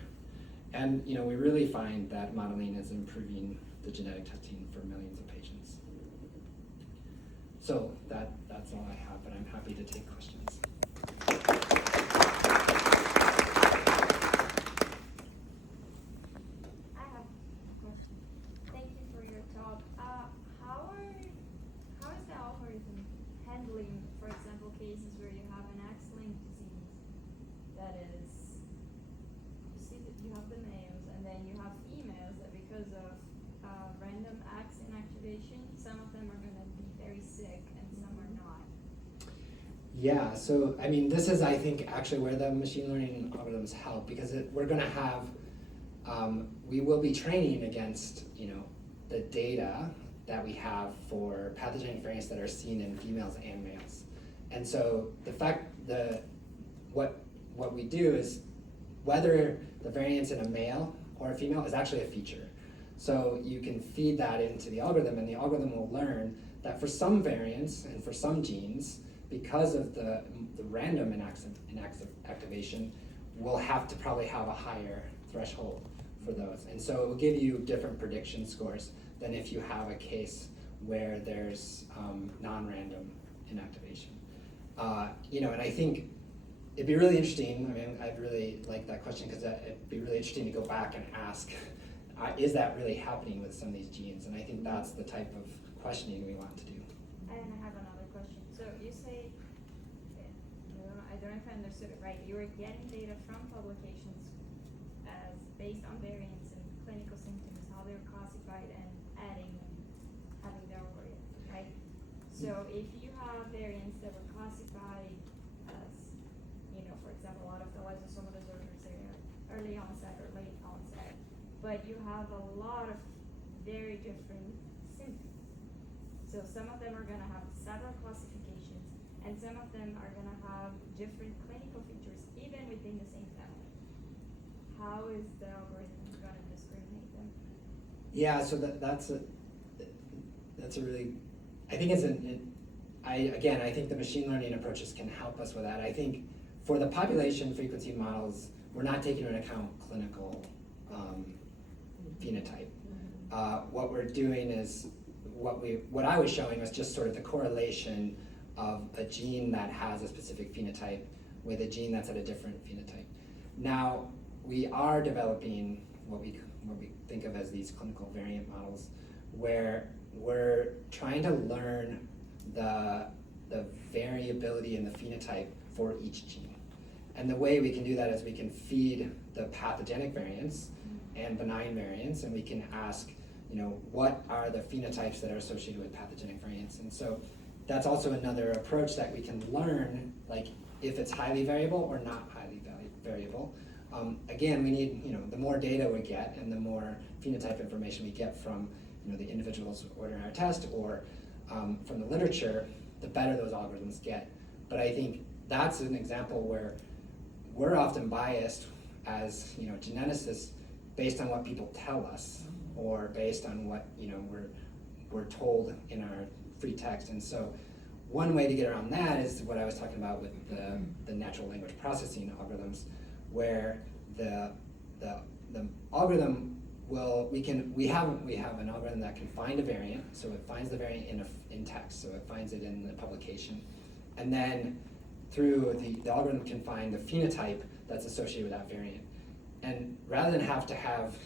And we really find that modeling is improving the genetic testing for millions of patients. So that's all I have, but I'm happy to take questions. I have a question. Thank you for your talk. How is the algorithm handling, for example, cases where you have an X-linked disease that is, you see that you have the males and then you have females that because of random X inactivation, some of them are going to be very sick and some are not. Yeah, so this is, I think, actually where the machine learning algorithms help, because we're going to have, we will be training against, the data that we have for pathogenic variants that are seen in females and males. And so what we do is whether the variant's in a male or a female is actually a feature. So you can feed that into the algorithm, and the algorithm will learn that for some variants and for some genes, because of the random inactivation, we'll have to probably have a higher threshold for those. And so it will give you different prediction scores than if you have a case where there's non-random inactivation. And I think it'd be really interesting, I'd really like that question because it'd be really interesting to go back and ask, is that really happening with some of these genes? And I think that's the type of questioning we want to do. And I have another question. So you say, I don't know if I understood it right, you were getting data from publications as based on variants and clinical symptoms, how they're classified, and adding them, having their algorithm, right? So if you have variants that were classified as, for example, a lot of the lysosomal disorders, they're early onset or late onset, but you have a lot of very different symptoms. So some of them are going to have several and some of them are gonna have different clinical features even within the same family. How is the algorithm gonna discriminate them? Yeah, so that's a really, I think I think the machine learning approaches can help us with that. I think for the population frequency models, we're not taking into account clinical phenotype. What we're doing is, what I was showing was just sort of the correlation of a gene that has a specific phenotype with a gene that's at a different phenotype. Now, we are developing what we think of as these clinical variant models, where we're trying to learn the variability in the phenotype for each gene. And the way we can do that is we can feed the pathogenic variants and benign variants, and we can ask, what are the phenotypes that are associated with pathogenic variants? And so that's also another approach that we can learn, like if it's highly variable or not highly variable. Again, we need, the more data we get and the more phenotype information we get from, the individuals ordering our test or from the literature, the better those algorithms get. But I think that's an example where we're often biased as, geneticists based on what people tell us or based on what, we're told in our free text. And so one way to get around that is what I was talking about with the natural language processing algorithms, where the algorithm we have an algorithm that can find a variant, so it finds the variant in text, so it finds it in the publication, and then through the algorithm can find the phenotype that's associated with that variant. And rather than have to have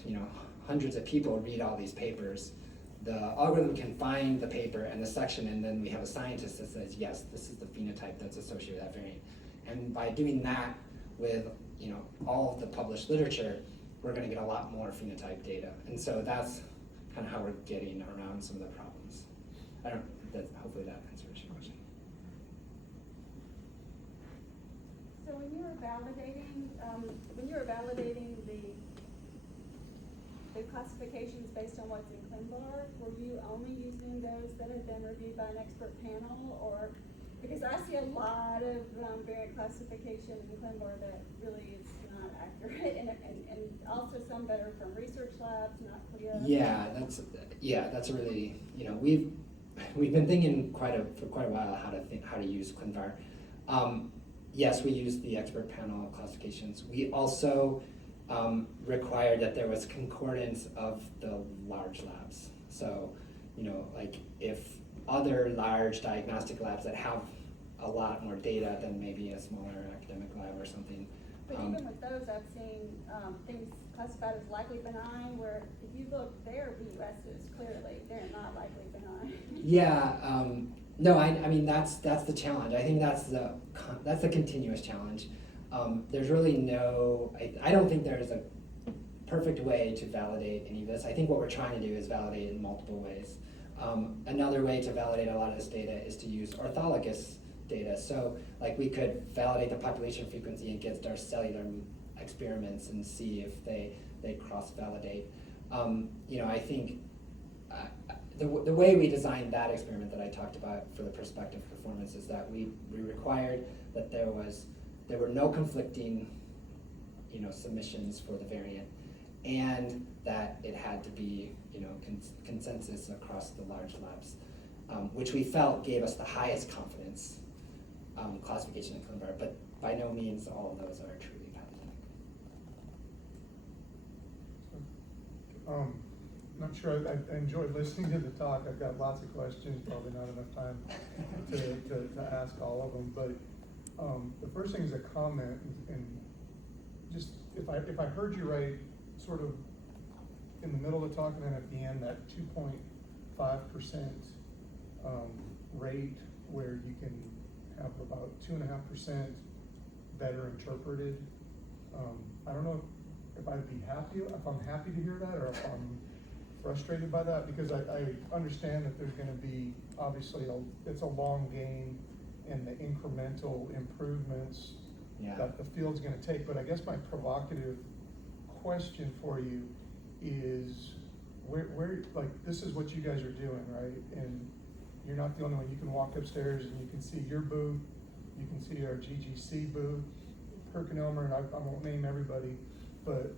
hundreds of people read all these papers, the algorithm can find the paper and the section, and then we have a scientist that says, yes, this is the phenotype that's associated with that variant. And by doing that with all of the published literature, we're going to get a lot more phenotype data. And so that's kind of how we're getting around some of the problems. Hopefully that answers your question. So when you were validating the classifications based on what's in ClinVar, were you only using those that had been reviewed by an expert panel, or because I see a lot of variant classification in ClinVar that really is not accurate, and also some that are from research labs, not clear. Yeah, that's a really, we've been thinking for quite a while how to use ClinVar. Yes, we use the expert panel classifications. We also required that there was concordance of the large labs. So, like if other large diagnostic labs that have a lot more data than maybe a smaller academic lab or something. But even with those, I've seen things classified as likely benign, where if you look, they're VUSs, clearly, they're not likely benign. Yeah, no, I mean, that's the challenge. I think that's the continuous challenge. There's really I don't think there's a perfect way to validate any of this. I think what we're trying to do is validate it in multiple ways. Another way to validate a lot of this data is to use orthologous data. So like we could validate the population frequency against our cellular experiments and see if they cross-validate. I think the way we designed that experiment that I talked about for the prospective performance is that we required that there were no conflicting submissions for the variant, and that it had to be consensus across the large labs, which we felt gave us the highest confidence classification in ClinVar, but by no means all of those are truly pathogenic. Not sure, I enjoyed listening to the talk. I've got lots of questions, probably not enough time to ask all of them, but the first thing is a comment, and just if I heard you right, sort of in the middle of the talk and then at the end, that 2.5% rate where you can have about 2.5% better interpreted. I don't know if I'm happy to hear that, or if I'm frustrated by that, because I understand that there's going to be obviously it's a long game and the incremental improvements that the field's going to take. But I guess my provocative question for you is where like this is what you guys are doing, right? And you're not the only one. You can walk upstairs and you can see your booth, you can see our GGC booth, PerkinElmer, and I won't name everybody, but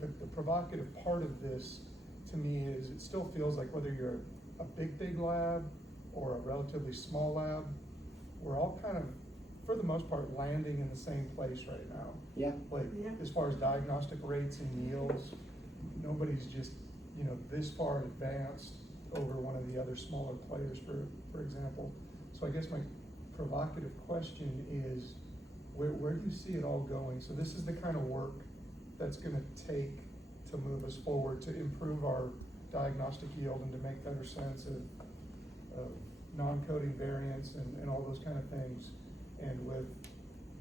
the provocative part of this to me is it still feels like whether you're a big lab or a relatively small lab, we're all kind of, for the most part, landing in the same place right now. Yeah. Like, Yeah. as far as diagnostic rates and yields, nobody's just, this far advanced over one of the other smaller players, for example. So I guess my provocative question is, where do you see it all going? So this is the kind of work that's gonna take to move us forward, to improve our diagnostic yield and to make better sense of non-coding variants and all those kind of things. And with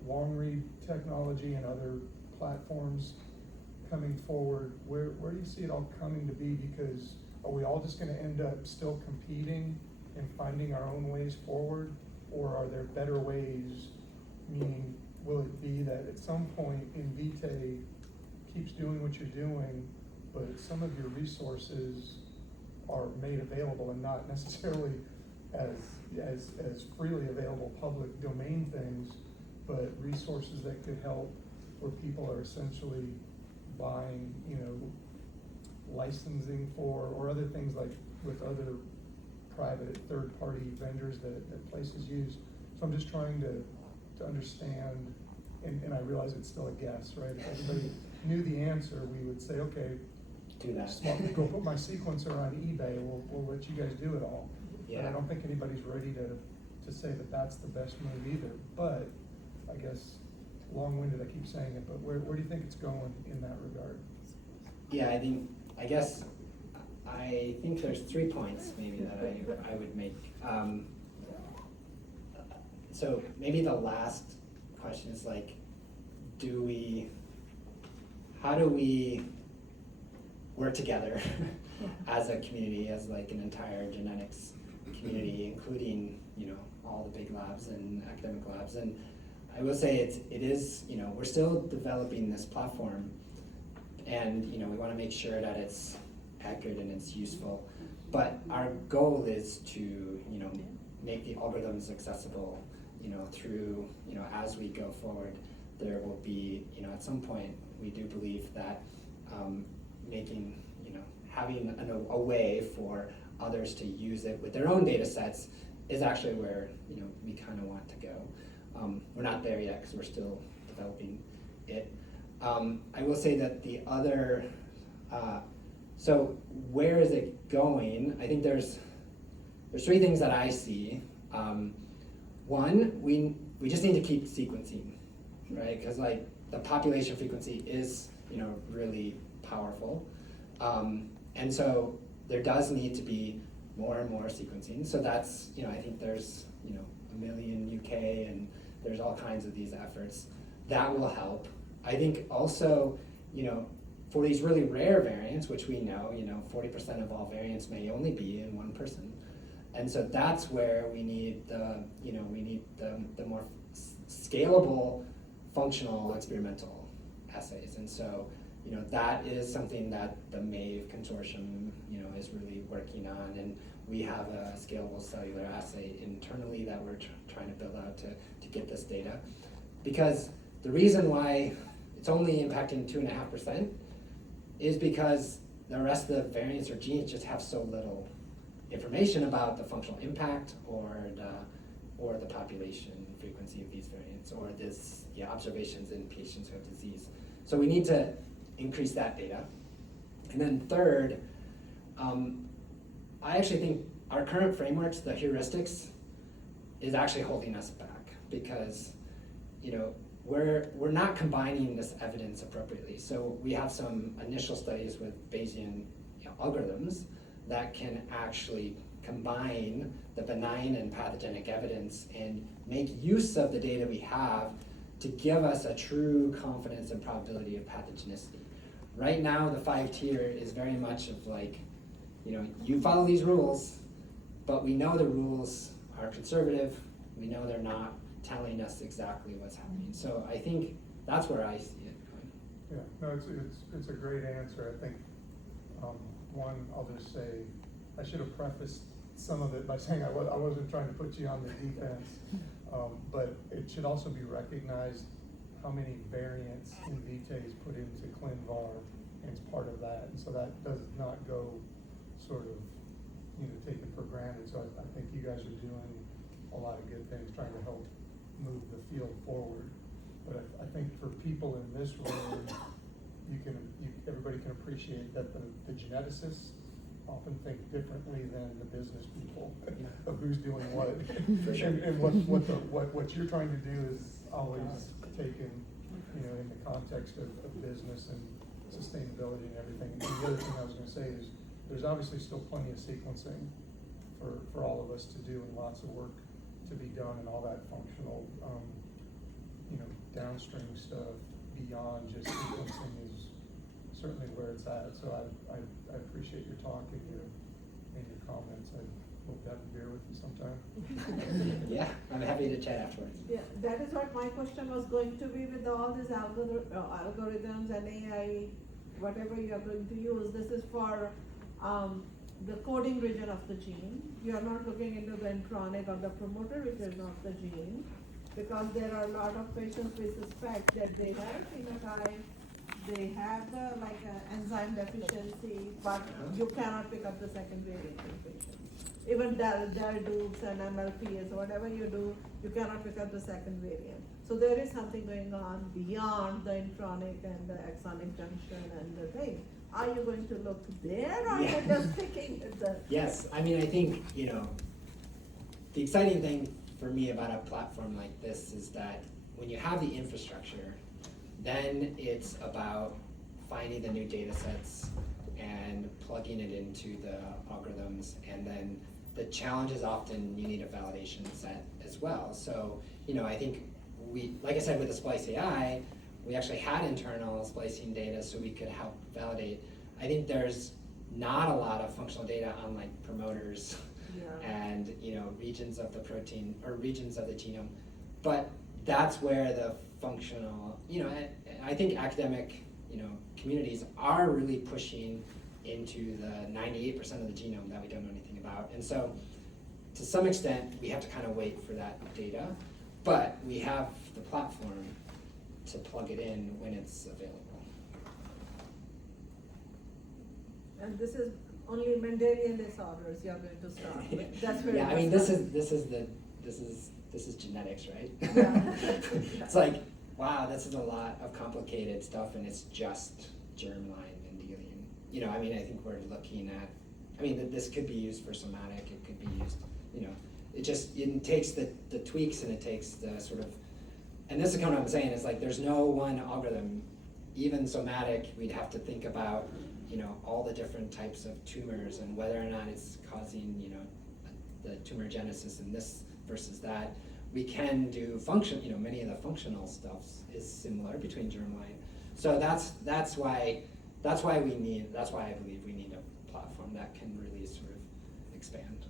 long read technology and other platforms coming forward, where do you see it all coming to be? Because are we all just gonna end up still competing and finding our own ways forward? Or are there better ways? Meaning, will it be that at some point Invitae keeps doing what you're doing, but some of your resources are made available and not necessarily as freely available public domain things, but resources that could help where people are essentially buying, licensing for, or other things like with other private third-party vendors that places use. So I'm just trying to understand, and I realize it's still a guess, right? If everybody knew the answer, we would say, okay, Do that. go put my sequencer on eBay, we'll let you guys do it all. But Yeah. I don't think anybody's ready to say that that's the best move either. But I guess, long-winded, I keep saying it, but where do you think it's going in that regard? Yeah, I guess there's 3 points maybe that I would make. So maybe the last question is like, how do we work together as a community, as like an entire genetics community, including, all the big labs and academic labs. And I will say it is, we're still developing this platform, and, we want to make sure that it's accurate and it's useful. But our goal is to, make the algorithms accessible, through, as we go forward. There will be, at some point, we do believe that making, having a way for others to use it with their own data sets is actually where, we kind of want to go. We're not there yet because we're still developing it. I will say that the other, so where is it going? I think there's 3 things that I see. One, we just need to keep sequencing, right? Because like the population frequency is, really powerful. And so there does need to be more and more sequencing. So that's, I think there's, 1 million UK, and there's all kinds of these efforts. That will help. I think also, for these really rare variants, which we know, 40% of all variants may only be in one person. And so that's where we need the more scalable, functional experimental assays. And so, that is something that the MAVE consortium, is really working on, and we have a scalable cellular assay internally that we're trying to build out to get this data. Because the reason why it's only impacting 2.5% is because the rest of the variants or genes just have so little information about the functional impact or the population frequency of these variants, or observations in patients who have disease. So we need to increase that data. And then third, I actually think our current frameworks, the heuristics, is actually holding us back because, we're not combining this evidence appropriately. So we have some initial studies with Bayesian algorithms that can actually combine the benign and pathogenic evidence and make use of the data we have to give us a true confidence and probability of pathogenicity. Right now, the 5-tier is very much of like, you follow these rules, but we know the rules are conservative. We know they're not telling us exactly what's happening. So I think that's where I see it going. Yeah, no, it's a great answer. I think, one, I'll just say, I should have prefaced some of it by saying I wasn't trying to put you on the defense. But it should also be recognized how many variants in Vitae is put into ClinVar, and it's part of that. And so that does not go sort of, taken for granted. So I think you guys are doing a lot of good things, trying to help move the field forward. But I think for people in this room, everybody can appreciate that the geneticists often think differently than the business people of who's doing what. For sure. And what you're trying to do is always taken, in the context of business and sustainability and everything. And the other thing I was gonna say is, there's obviously still plenty of sequencing for all of us to do, and lots of work to be done, and all that functional, downstream stuff beyond just sequencing is certainly where it's at. So I appreciate your talk and your comments. I hope to have a beer with you sometime. Yeah, I'm happy to chat afterwards. Yeah, that is what my question was going to be with all these algorithms and AI, whatever you are going to use. This is for the coding region of the gene. You are not looking into the intronic or the promoter, which is not the gene, because there are a lot of patients we suspect that they have phenotype, they have enzyme deficiency, but you cannot pick up the second variant in patients. Even Dukes and MLPs, whatever you do, you cannot pick up the second variant. So there is something going on beyond the intronic and the exonic junction and the thing. Are you going to look there, or are you just picking at the? Yes, I mean, I think, the exciting thing for me about a platform like this is that when you have the infrastructure, then it's about finding the new data sets and plugging it into the algorithms, and then the challenge is often you need a validation set as well. So, I think like I said, with the Splice AI, we actually had internal splicing data so we could help validate. I think there's not a lot of functional data on promoters and regions of the protein or regions of the genome, but that's where the functional, I think academic, communities are really pushing into the 98% of the genome that we don't know anything about. And so to some extent, we have to kind of wait for that data, but we have the platform to plug it in when it's available. And this is only Mendelian disorders you are going to start with. That's where. Yeah, I mean, this is genetics, right? Yeah. It's like, wow, this is a lot of complicated stuff, and it's just germline Mendelian. I mean, I think we're looking at, this could be used for somatic, it could be used, it takes the tweaks, and it takes the sort of, and this is kind of what I'm saying, is there's no one algorithm. Even somatic, we'd have to think about, all the different types of tumors and whether or not it's causing, the tumor genesis in this versus that. We can do function, many of the functional stuff is similar between germline. So that's why I believe we need a platform that can really sort of expand